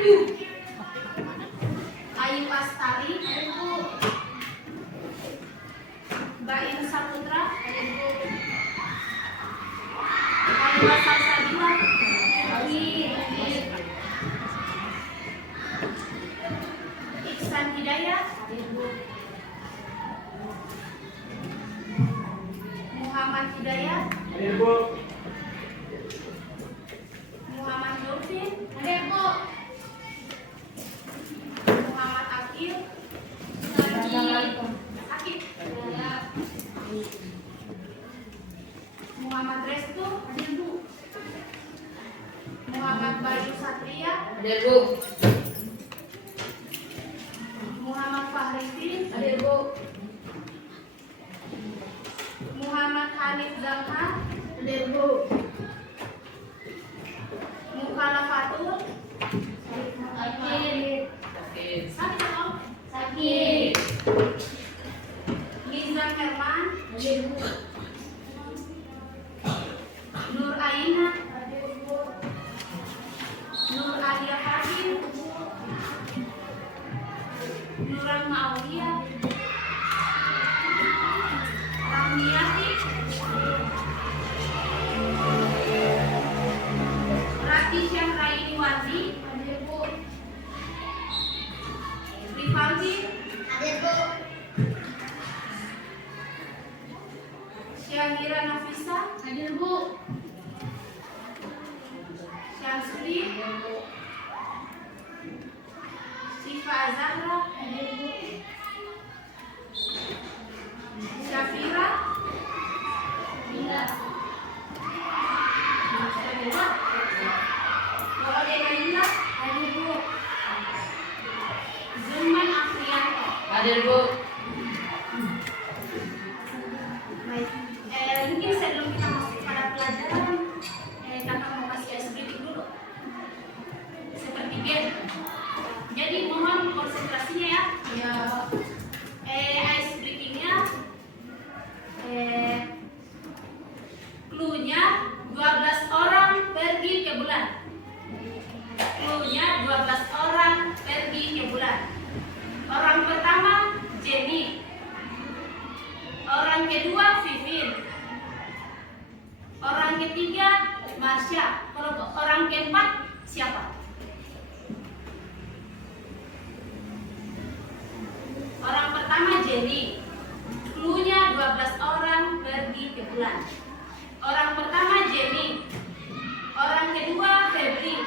Ayu Astari, Bain Saputra, Ayu Salsabila, Iksan Hidayat, Muhammad Hidayat, Muhammad Nurfin, Muhammad Akil, Muhammad Restu, Muhammad Bayu Satria, Muhammad Fahridin, Muhammad Hanif Zalha, Mukhalafatul, Sakit, Nizam Herman, Nur Aina, Nur Alia Fatin, Nuran Maulia, Ramniati, Rati Syahraini Wati, Rivaldi, Syahira Nafisa, Syamsuri, Sifa Zahra, Syafira, Zulman Afrianto. Baik, mungkin sebelum kita masuk pada pelajaran, kakak mau kasih ice breaking dulu. Seperti game. Jadi mohon konsentrasinya ya. Ice breakingnya, clue-nya 12 orang pergi ke bulan. Clue-nya 12 orang pergi ke bulan. Orang pertama Jenny. Orang kedua Vivin. Orang ketiga Marsha. Kalau orang keempat siapa? Orang pertama Jenny. Clue-nya 12 orang pergi ke bulan. Orang pertama Jenny. Orang kedua Febri.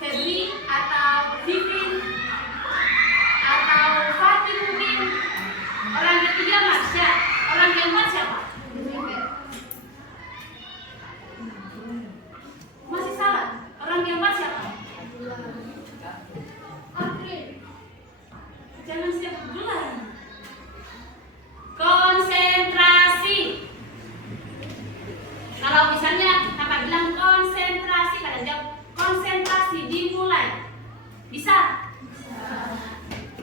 Febri atau Vivin atau Fatih mungkin. Orang ketiga Marsha. Orang keempat siapa? Masih salah. Orang keempat siapa? April. Jangan siap bulan. Konsentrasi. Kalau misalnya kakak bilang konsentrasi, kalian jawab konsentrasi dimulai. Bisa?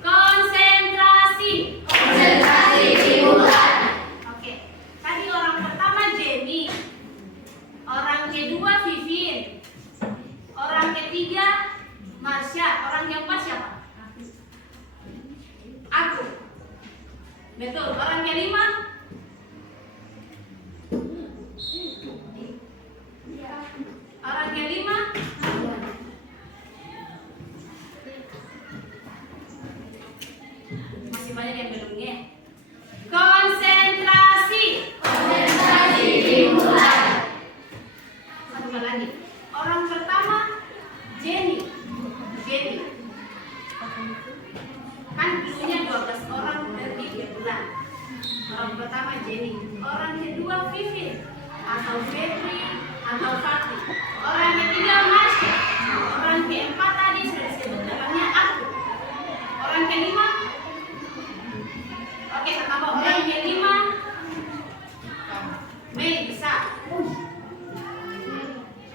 Konsentrasi. Konsentrasi dimulai. Oke. Tadi orang pertama Jenny. Orang kedua Vivin. Orang ketiga Marsha. Orang keempat siapa? Aku. Betul. Orang kelima orang kelima masih banyak yang belum ya. Konsentrasi. Konsentrasi dimulai. Satu kali lagi. Orang pertama Jenny. Kan dulunya 12 orang pergi ke bulan. Orang pertama Jenny. Orang kedua Vivin atau Febri atau Fatih. Orang ketiga Marsha. Orang keempat tadi sudah disebut namanya aku. Orang kelima, oke, tambah orang kelima Mei bisa.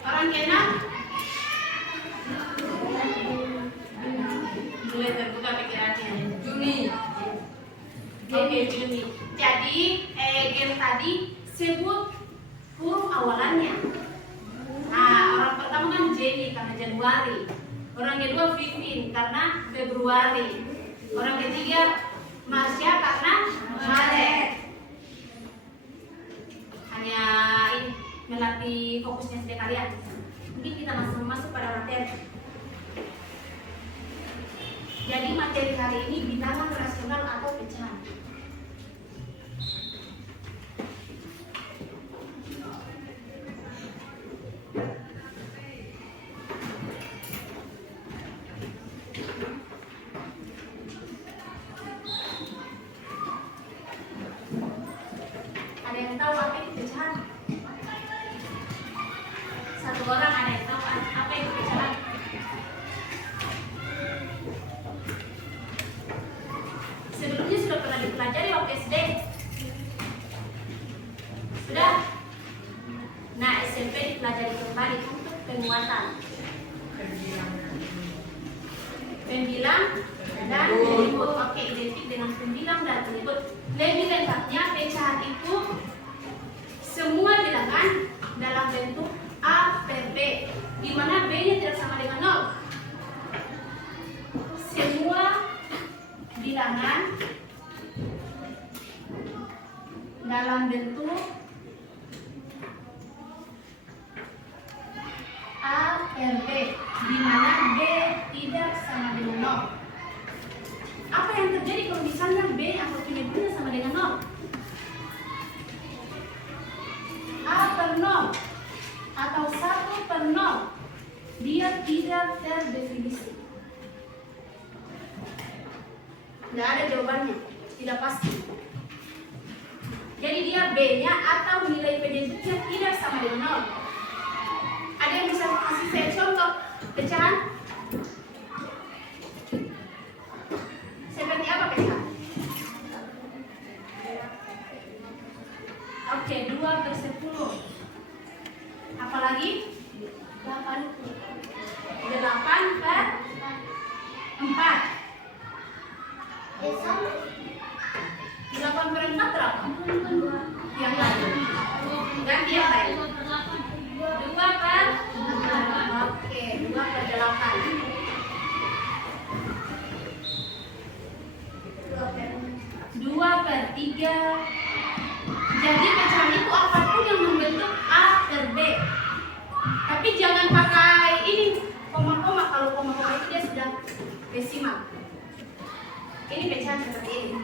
Orang keenam mulai terbuka pikirannya. Juni. Oke, Juni. Jadi game tadi sebut huruf awalannya. Nah, orang pertama kan Jenny karena Januari. Orang kedua Vivin karena Februari. Orang ketiga Marsha karena Maret. Hanya ini melatih fokusnya setiap kalian. Mungkin kita masuk pada materi. Jadi materi hari ini bilangan rasional atau pecahan. Ada yang tahu apa itu pecahan? Satu orang ada yang tahu apa itu pecahan? Sebelumnya sudah pernah dipelajari waktu SD? Sudah? Nah, SMP dipelajari kembali untuk penguatan. Pembilang dan penyebut. Oke, identik dengan pembilang dan penyebut. Lebih lengkapnya, pecahan itu semua bilangan dalam bentuk A per B, di mana B-nya tidak sama dengan 0. Semua bilangan dalam bentuk A per B, di mana B tidak sama dengan 0. Apa yang terjadi kalau misalnya B atau penyebutnya sama dengan 0? A per 0 atau 1 per 0, dia tidak terdefinisi. Tidak ada jawabannya, tidak pasti. Jadi dia B-nya atau nilai penyebutnya tidak sama dengan 0. Ada yang bisa kasih saya contoh pecahan? Seperti apa pecahan? Oke, 2 per 10. Apalagi? 8 per 4. 8 per 4 berapa? Yang lain. Ganti yang lain. 2 per 8. Oke, 2 per 8. 2 per 3. Jadi pecahan itu apapun yang membentuk A per B. Tapi jangan pakai ini koma-koma. Kalau koma-koma itu dia sudah desimal. Ini pecahan seperti ini.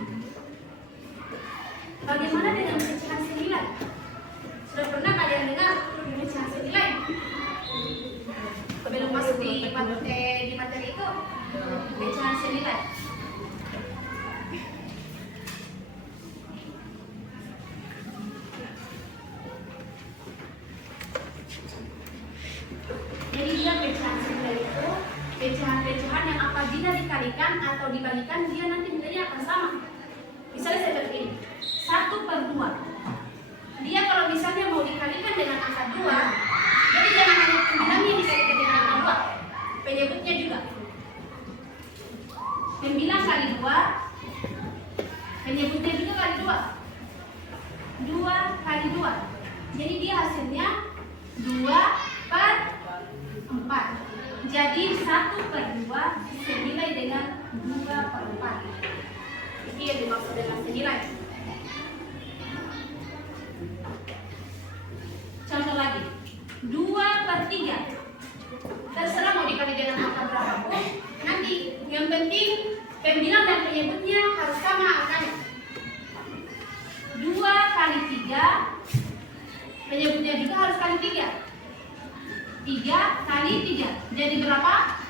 Bagaimana dengan pecahan senilai? Sudah pernah kalian dengar pecahan senilai? Sebelum masuk di materi itu, pecahan senilai. Jadi dia pecahan senilai itu pecahan-pecahan yang apabila dikalikan atau dibagikan dia nanti nilainya akan sama. Misalnya seperti ini, 1 per 2. Dia kalau misalnya mau dikalikan dengan angka 2, jadi jangan hanya pembilangnya dikalikan dengan angka 2, penyebutnya juga. Pembilang kali 2, penyebutnya juga kali 2. 2 kali 2. Jadi dia hasilnya 2 per 4. Jadi 1 per 2 senilai dengan 2 per 4. Ini yang dimaksud dengan senilai. Contoh lagi, 2 per 3. Terserah mau dikali dengan angka berapapun, nanti yang penting pembilang dan penyebutnya harus sama angkanya. 2 kali 3, penyebutnya juga harus kali 3. 3 kali 3, jadi berapa?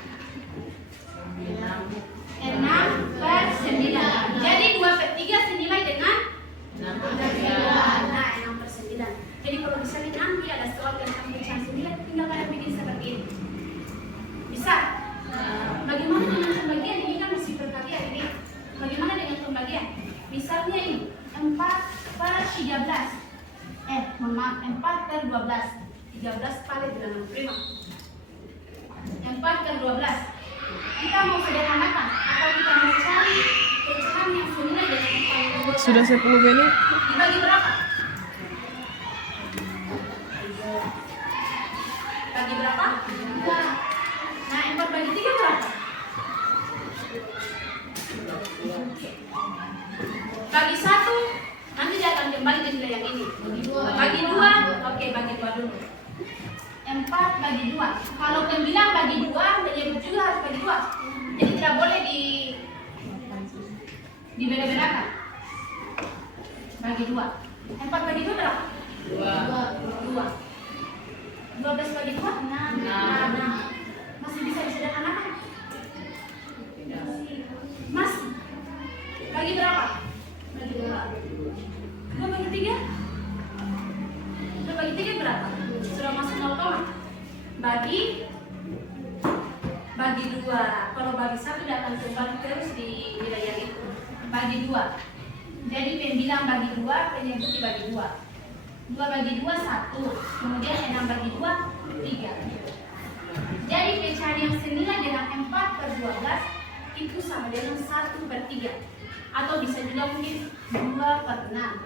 6 per 9. Jadi 2 per 3 senilai dengan 6 per 9. Nah, 6 per 9. Jadi kalau misalnya nanti ada soal tentang pecahan senilai, tinggal kalian bikin seperti ini. Bisa? Bagaimana dengan pembagian? Ini kan masih perkalian ini. Bagaimana dengan pembagian? Misalnya ini 4 per 13. Mohon maaf, 4 per 12. 13 kali bilangan prima. 4 per 12. Kita mau sederhanakan atau kita mau cari pecahan yang senilai dengan 4 per 12. Sudah 10 menit. Dibagi berapa? Bagi berapa? 2. Nah, 4 bagi 3 berapa? Bagi 1, nanti dia akan kembali ke nilai yang ini. Bagi 2, oke, bagi 2 dulu. 4 bagi 2. Kalau pembilang bagi 2, penyebut juga harus bagi 2. Jadi tidak boleh dibeda-bedakan. Bagi 2. 4 bagi 2 berapa? 2. 12 bagi 2? 6. Masih bisa disederhanakan? Masih. Bagi berapa? Bagi 2. 2 bagi 3? 2 bagi 3 berapa? Sudah masuk 0, bagi 2. Kalau bagi 1 dia akan kembali terus di nilai yang itu. Bagi 2. Jadi pembilang bagi 2, penyebut dibagi 2. 2 bagi 2, 1. Kemudian 6 bagi 2, 3. Jadi pecahan yang senilai dengan 4/12 itu sama dengan 1/3. Atau bisa juga mungkin 2/6.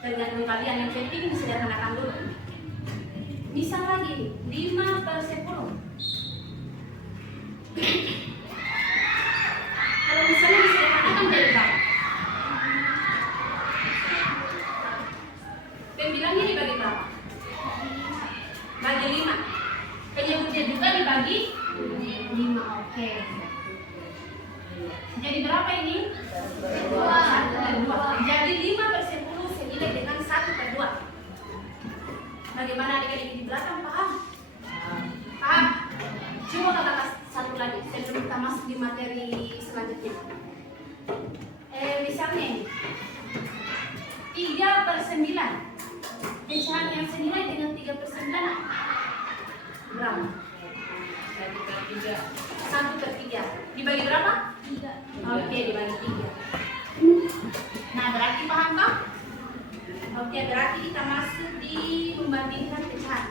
Tergantung kalian, yang penting disederhanakan dulu. Misal lagi 5/10. Kalau misalnya disederhanakan jadi berapa? Pembilangnya dibagi berapa? Bagi 5. Penyebutnya juga dibagi 5. Oke. Jadi berapa ini? 1/2. Jadi 5/10 senilai dengan 1/2. Bagaimana adik-adik di belakang paham? Paham? Coba kata satu lagi sebelum kita masuk di materi selanjutnya. Misalnya ini 3/9. Pecahan yang senilai dengan 3/9 berapa? 1/3. Dibagi berapa? 3. Oke, dibagi 3. Nah, berarti paham kan? Oke, berarti kita masuk di membandingkan pecahan.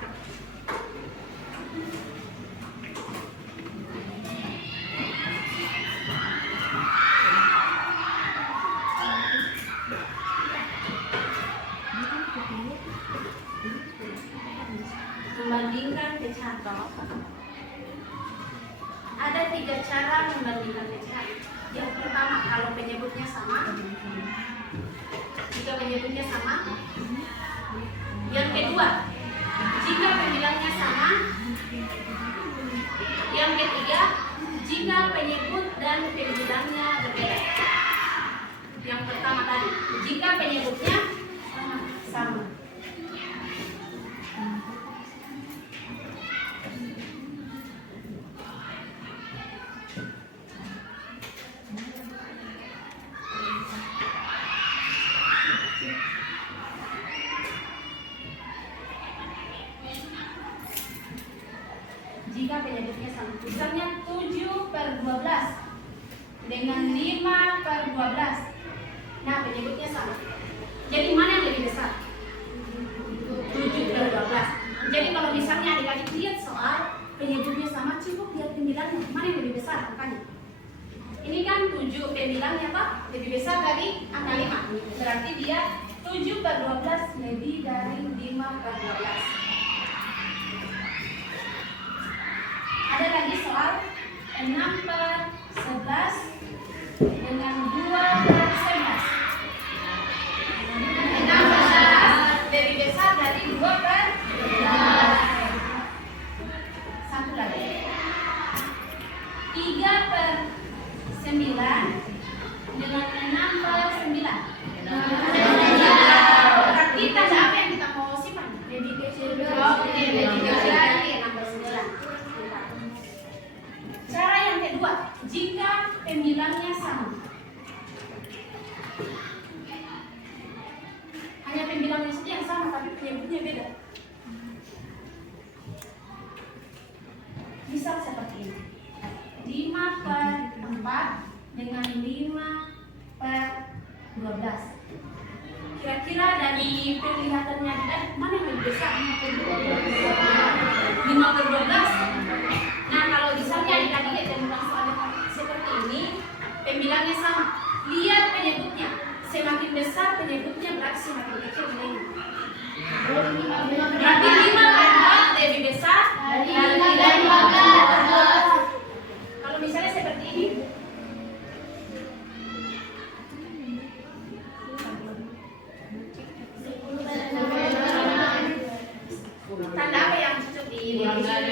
Membandingkan pecahan. Ada 3 cara membandingkan pecahan. Yang pertama, kalau penyebutnya sama. Jika penyebutnya sama. Yang kedua, jika pembilangnya sama. Yang ketiga, jika penyebut dan pembilangnya berbeda. Yang pertama tadi, jika penyebutnya sama. Jika penyebutnya sama, misalnya 7/12 dengan 5/12. Nah, penyebutnya sama. Jadi mana yang lebih besar? 7/12. Jadi kalau misalnya adik-adik lihat soal penyebutnya sama, cukup lihat pembilangnya. Mana yang lebih besar angkanya? Ini kan 7 pembilangnya Pak, lebih besar dari angka 5. Berarti dia 7/12 lebih dari 5/12. Ada lagi soal 6/11 dengan 2/11. 6/11 lebih besar dari 2/11. Satu lagi. 3/9 dengan 6/9. Berarti tanda apa yang kita mau simpan? Lebih kecil. Oke, lebih kecil lagi 6/9. Cara yang kedua, jika pembilangnya sama. Hanya pembilangnya saja yang sama, tapi penyebutnya beda. Misal seperti ini. 5/4 dengan 5/12. Kira-kira dari penglihatannya mana yang lebih besar? 5/12. Nah, kalau misalnya adik-adik temukan soal seperti ini, pembilangnya sama. Lihat penyebutnya. Semakin besar penyebutnya berarti semakin kecil nilainya. Berarti 5/4 lebih besar dari 5/12.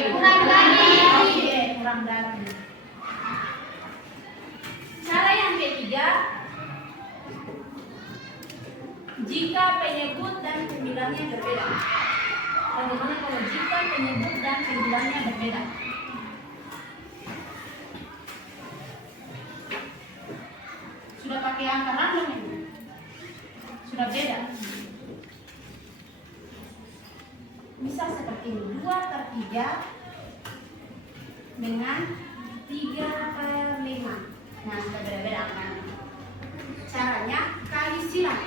Kurang dari. Cara yang ketiga, jika penyebut dan pembilangnya berbeda. Bagaimana kalau jika penyebut dan pembilangnya berbeda? Sudah pakai angka random ini? Sudah beda. Misal seperti ini, 2/3 dengan 3/5. Nah, sudah beda-beda kan? Caranya kali silang.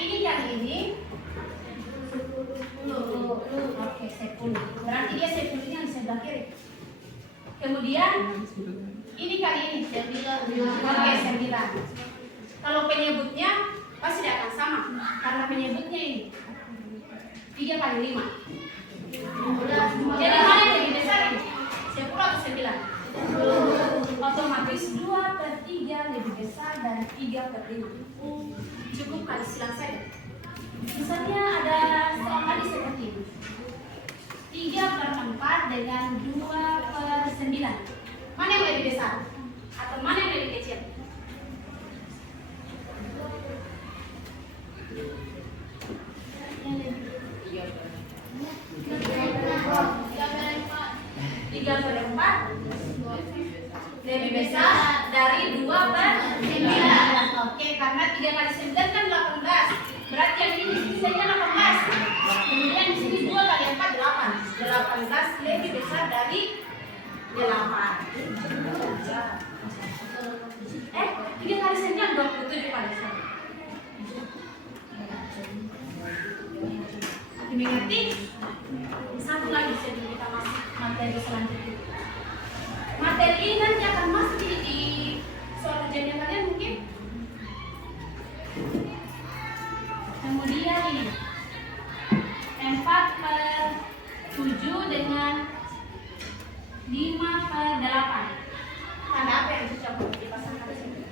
Ini yang ini 10. Oke, 10. Berarti dia 10 yang di sebelah kiri. Kemudian ini kali ini 9. Oke, 9. Kalau penyebutnya pasti tidak akan sama karena penyebutnya ini 3/5. Jadi mana yang lebih besar ini? 10 atau 9? Otomatis 2/3 lebih besar dari 3/5. Cukup kali silang saja. Misalnya ada kali seperti ini, 3/4 dengan 2/9. Mana yang lebih besar? Atau mana yang lebih kecil? Tiga per 4 lebih besar dari 2/9. Oke, karena 3 kali 9 kan 18. Berarti yang ini di sini saja 18. Kemudian di sini 2 kali 4 8. 18 lebih besar dari 8. 3 kali 9 27 kali 1. Dimengerti? Satu lagi sebelum kita masuk materi selanjutnya. Materi ini nanti akan masuk di soal ujiannya kalian mungkin. Kemudian ini 4/7 dengan 5/8. Tanda apa yang cocok dipasangkan di sini?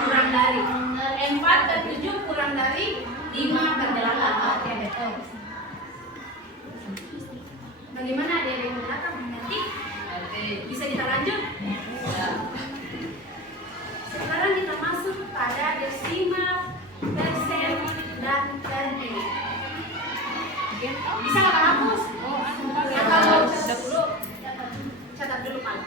Kurang dari 4/7 kurang dari 5/8. Oke, betul. Bagaimana ada yang mengatakan mengerti? Bisa kita lanjut? Sekarang kita masuk pada desimal, persen, dan persen. Bisa nggak hapus? Atau catat dulu Pak.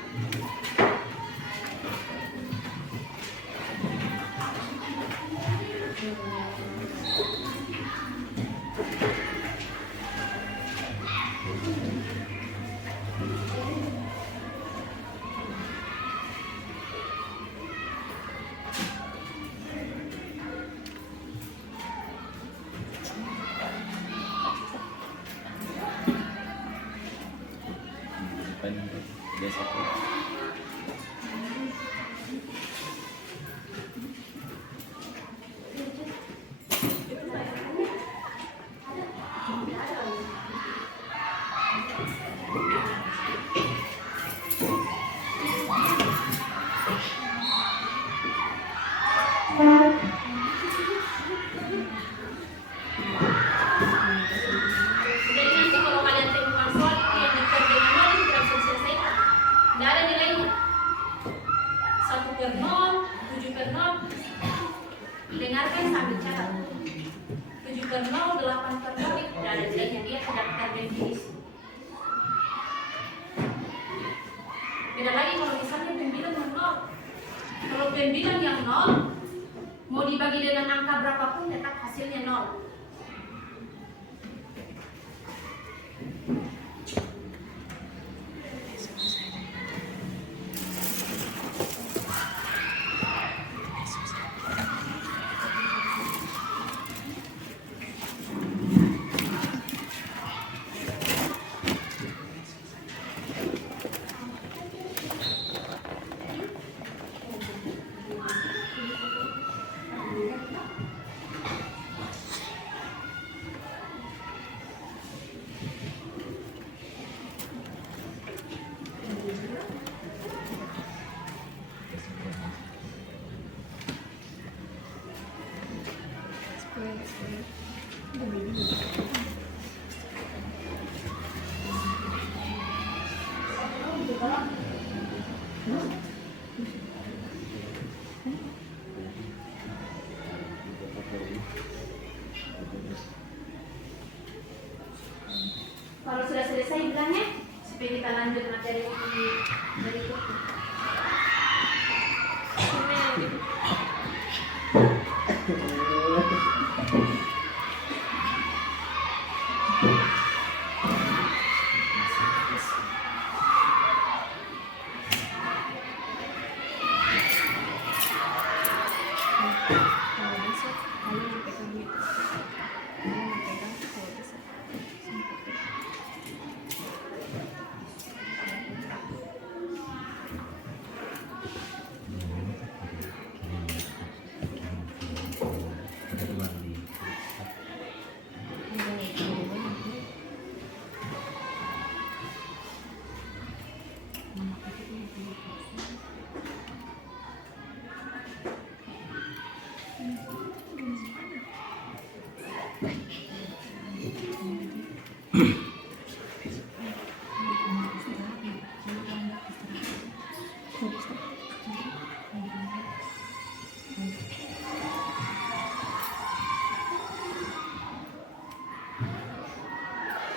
Dengarkan sambil catat. 7/0, 8/0 tidak ada nilainya, dia tidak terdefinisi. Beda lagi kalau misalnya pembilang yang 0. Kalau pembilang yang 0 mau dibagi dengan angka berapapun tetap hasilnya 0. kita lanjut materi berikutnya.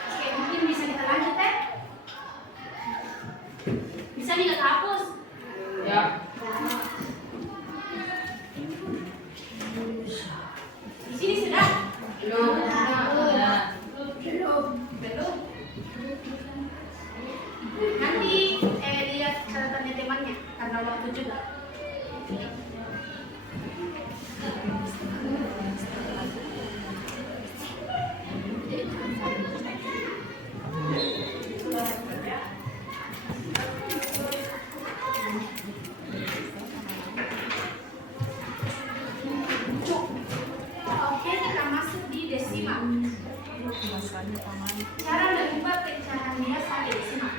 Oke, mungkin bisa kita lanjut ya. Bisa nih kita hapus. Ya. Di sini sudah? Belum. Belum. Nanti lihat catatannya temannya karena waktu juga. Oke, kita masuk di desimal. Cara mengubah pecahan biasa ke desimal.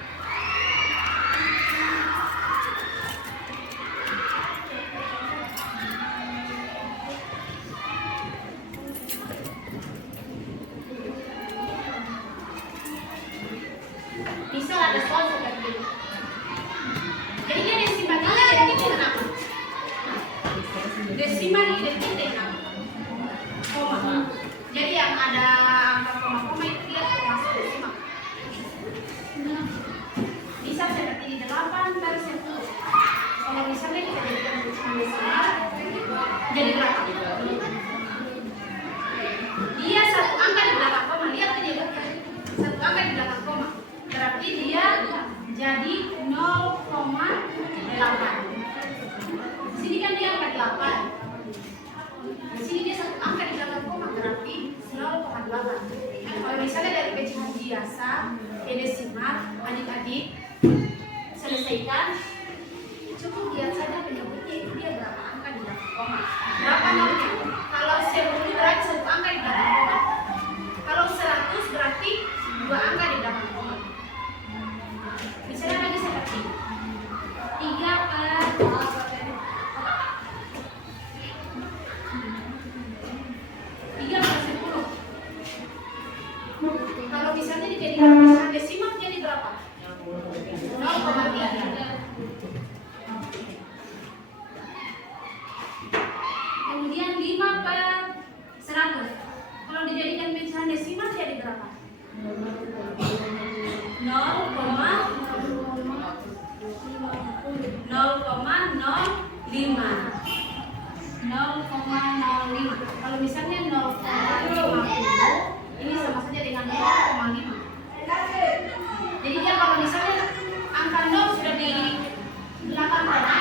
Bisa ada soal seperti ini. Jadi dia desimalnya identik dengan apa? Desimal identik dengan koma. Jadi yang ada angka koma-koma itu dia termasuk desimal. Bisa seperti di 8 per 10. Kalau misalnya kita jadikan pecahan desimal, jadi berapa? Dia satu angka di belakang koma. Lihat aja ya. Satu angka di belakang koma. Berarti dia jadi 0,8. Di sini kan dia angka 8. Di sini dia satu angka di belakang koma, berarti 0,8. Kalau misalnya dari pecahan biasa ke desimal, adik-adik selesaikan. Cukup lihat saja penyebutnya itu dia berapa angka di belakang koma. Berapa nolnya? Kalau 10 berarti satu angka di belakang koma. Kalau 100 berarti dua angka di belakang koma. Misalnya lagi seperti 3 per 10. Kalau misalnya dijadikan pecahan desimal jadi berapa? 0,3. Kemudian 5 per 100. Kalau dijadikan pecahan desimal jadi berapa? 0,05. Kalau misalnya 0,50, ini sama saja dengan 0,5. Jadi dia kalau misalnya angka 0 sudah di belakang koma,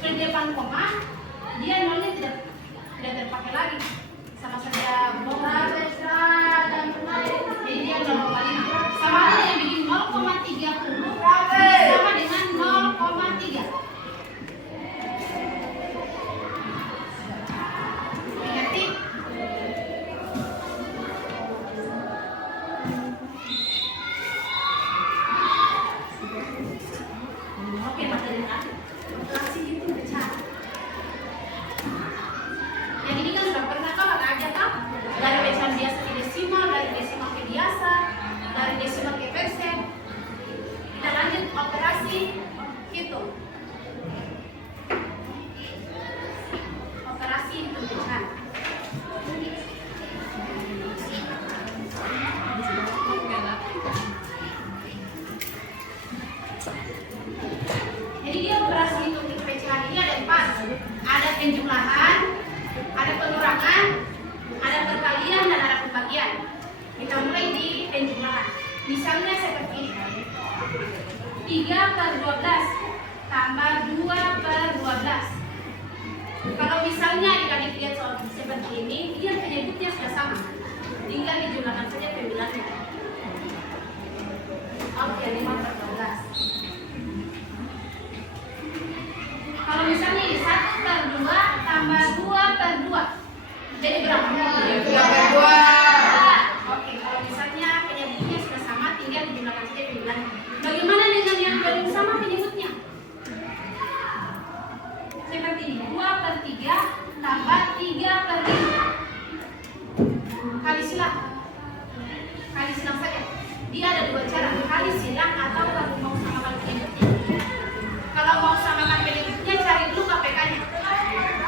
sudah di depan koma, dia nolnya tidak terpakai lagi. Sama saja bohong. Jadi dia 0,5. Sama aja yang bikin 0,30 sama dengan 0,3. Mengerti? Oke, materi kasih itu pecah. Yang ini kan sudah pernah kau aja kan? Dari pecahan biasa ke desimal, dari desimal ke biasa, dari desimal ke persen. Kita lanjut operasi hitung. Operasi hitung pecahan. penjumlahan, ada pengurangan, ada perkalian, dan ada pembagian. Kita mulai di penjumlahan. Misalnya seperti ini. 3/12 tambah 2/12. Kalau misalnya adik-adik lihat soal seperti ini, dia penyebutnya sudah sama. Tinggal dijumlahkan saja pembilangnya. Oke, 5/12. Kalau misalnya ini 1/2 tambah 2/2. Jadi berapa? 2/2. Oke, kalau misalnya penyebutnya sudah sama, tinggal dijumlahkan saja pembilangnya. Bagaimana dengan yang belum sama penyebutnya? Seperti ini, 2/3 tambah 3/5. Kali silang. Kali silang saja. Dia ada dua cara, kali silang atau kalau mau samakan penyebutnya. Kalau mau samakan penyebutnya, cari dulu KPK-nya.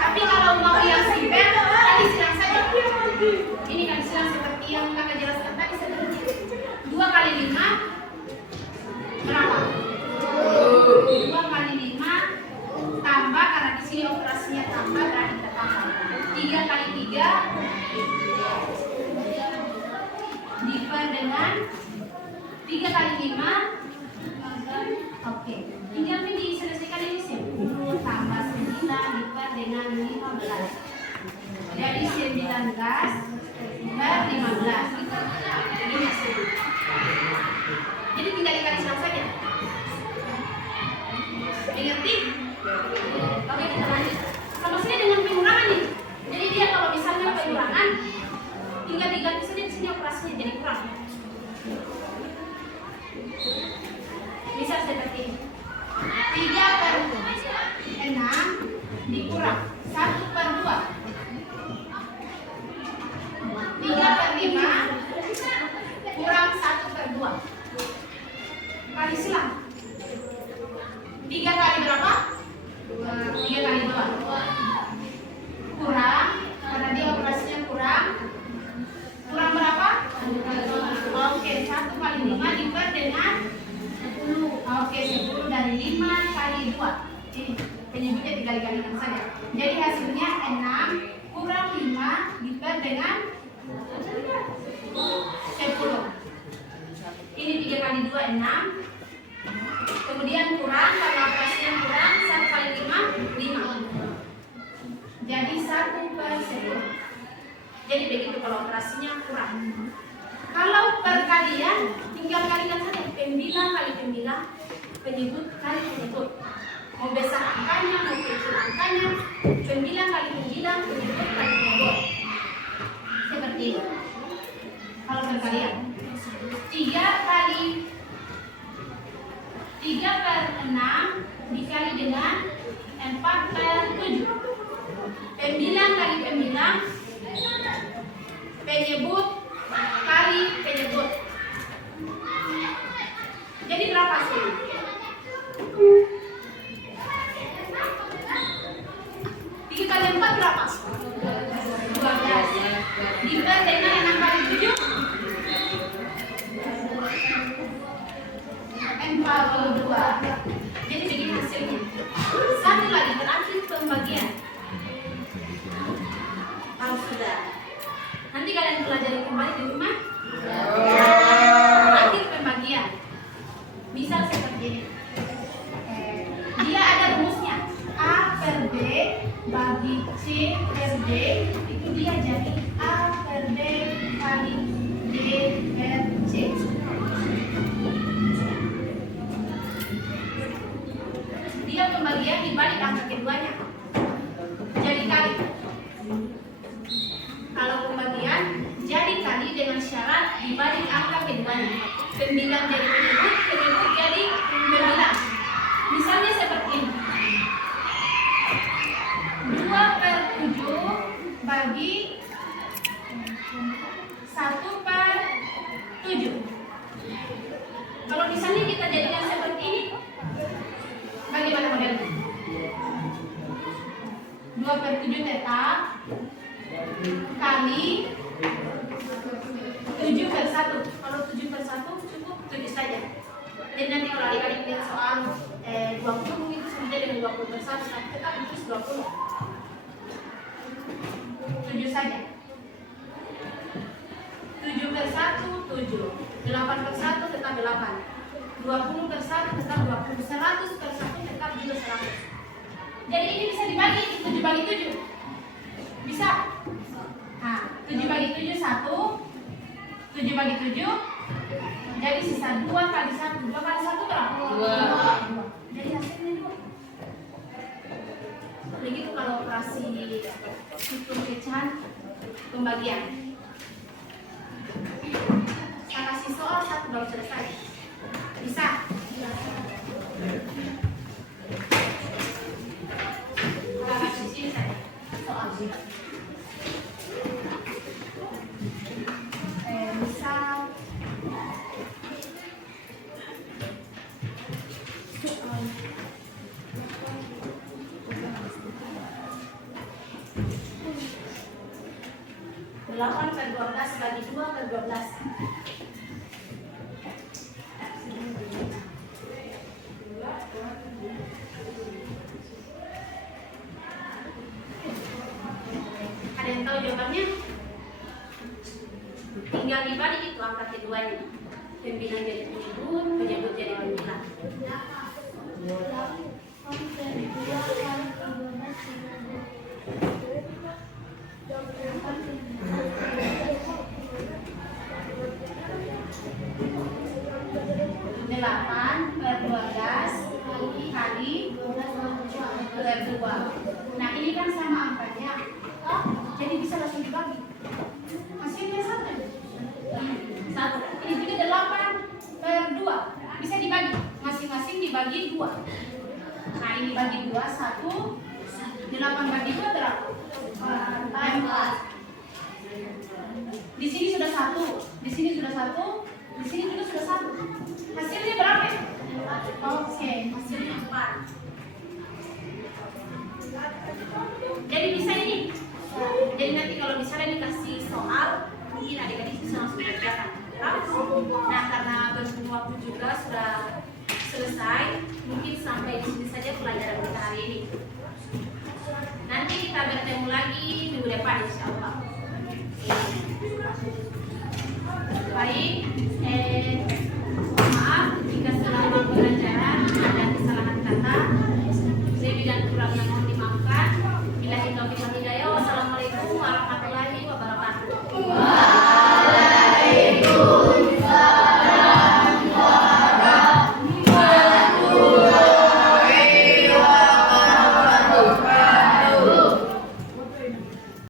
Tapi kalau mau yang simpel, kali silang saja. Ini kali silang seperti yang kakak jelaskan tadi sebelumnya. 2 kali 5 berapa? 2 kali 5 tambah, karena di sini operasinya tambah, berarti kita tambah. 3 kali 3 diper dengan 3 kali 5. Oke, tinggal diselesaikan ini 10 tambah 9 diper dengan 15. Jadi 19 per 15. Ini hasilnya. Jadi tinggal dikali silang saja. Mengerti? Oke, kita lanjut. Sama saja dengan pengurangan ini. Jadi dia kalau misalnya pengurangan, tinggal diganti saja di sini operasinya jadi kurang. Misal seperti ini. 3/6 dikurang 1/2. 3/5 kurang 1/2. Kali silang. 3 kali berapa? 3 kali 2. Kurang, karena dia operasinya kurang. Kurang berapa? Oke, 1 kali 5 diper dengan 10. Oke, 10 dari 5 kali 2. Ini penyebutnya tinggal dikalikan saja. Jadi hasilnya 6 kurang 5 diper dengan 10. Ini 3 kali 2, 6. Kemudian kurang, karena operasinya kurang, 1 kali 5, 5. Jadi 1/10. Jadi begitu kalau operasinya kurang. Kalau perkalian, tinggal kalikan saja. Pembilang kali pembilang, penyebut kali penyebut. Mau besar angkanya, mau kecil angkanya, pembilang kali pembilang, penyebut kali penyebut. Seperti ini. Kalau perkalian, 3/6 dikali dengan 4/7. Pembilang kali pembilang, penyebut kali penyebut. Jadi berapa sih? 3 kali 4 berapa? 12. Diper dengan 6 kali 7 42. Jadi begini hasilnya. Satu lagi terakhir pembagian. Kalau sudah, nanti kalian pelajari kembali di rumah. Terakhir pembagian. Misal seperti ini. Dia ada rumusnya. A per B bagi C per D, itu dia jadi A per D kali D per C. Dia pembagian dibalik angka keduanya. Jadi kali. Kalau pembagian jadi kali dengan syarat dibalik angka keduanya. Pembilang jadi penyebut, penyebut jadi pembilang. Misalnya seperti ini. 2/7 bagi 1/7. Kalau misalnya kita jadikan seperti ini, bagaimana modelnya? 2/7 tetap kali 7/1. Kalau 7/1 cukup 7 saja. Jadi nanti kalau adik-adik lihat soal 20 itu sama dengan 20/1, tapi tetap itu 20. 7 saja. 7 per 1, 7. 8 per 1 tetap 8. 20 per 1 tetap 20. 100 per 1 tetap juga 100. Jadi ini bisa dibagi 7 bagi 7. Bisa? Nah, 7 bagi 7 1. 7 bagi 7. Jadi sisa 2 kali 1. 2 kali 1 berapa? 2. Jadi hasilnya 2. Begitu kalau operasi hitung pecahan pembagian. Saya kasih soal 1 baru selesai. Bisa? Kalau kasih sini saja soal. Misal delapan per 12 bagi 2 per 12. Ada yang tahu jawabannya? Tinggal dibalik itu angka keduanya. Pembilang jadi penyebut, penyebut jadi pembilang. Delapan per 12 kali per 2. Nah ini kan sama angkanya, jadi bisa langsung dibagi. Hasilnya satu. Ini juga 8 per 2 bisa dibagi, masing-masing dibagi 2. Nah ini bagi 2 1. 8 bagi 2 berapa? 4. Di sini sudah 1, di sini sudah 1, di sini juga sudah 1. Hasilnya berapa? Oke, hasilnya 4. Jadi bisa ini. Jadi nanti kalau misalnya dikasih soal, mungkin adik-adik bisa langsung kerjakan. Nah karena berhubung waktu juga sudah selesai, mungkin sampai di sini saja pelajaran kita hari ini.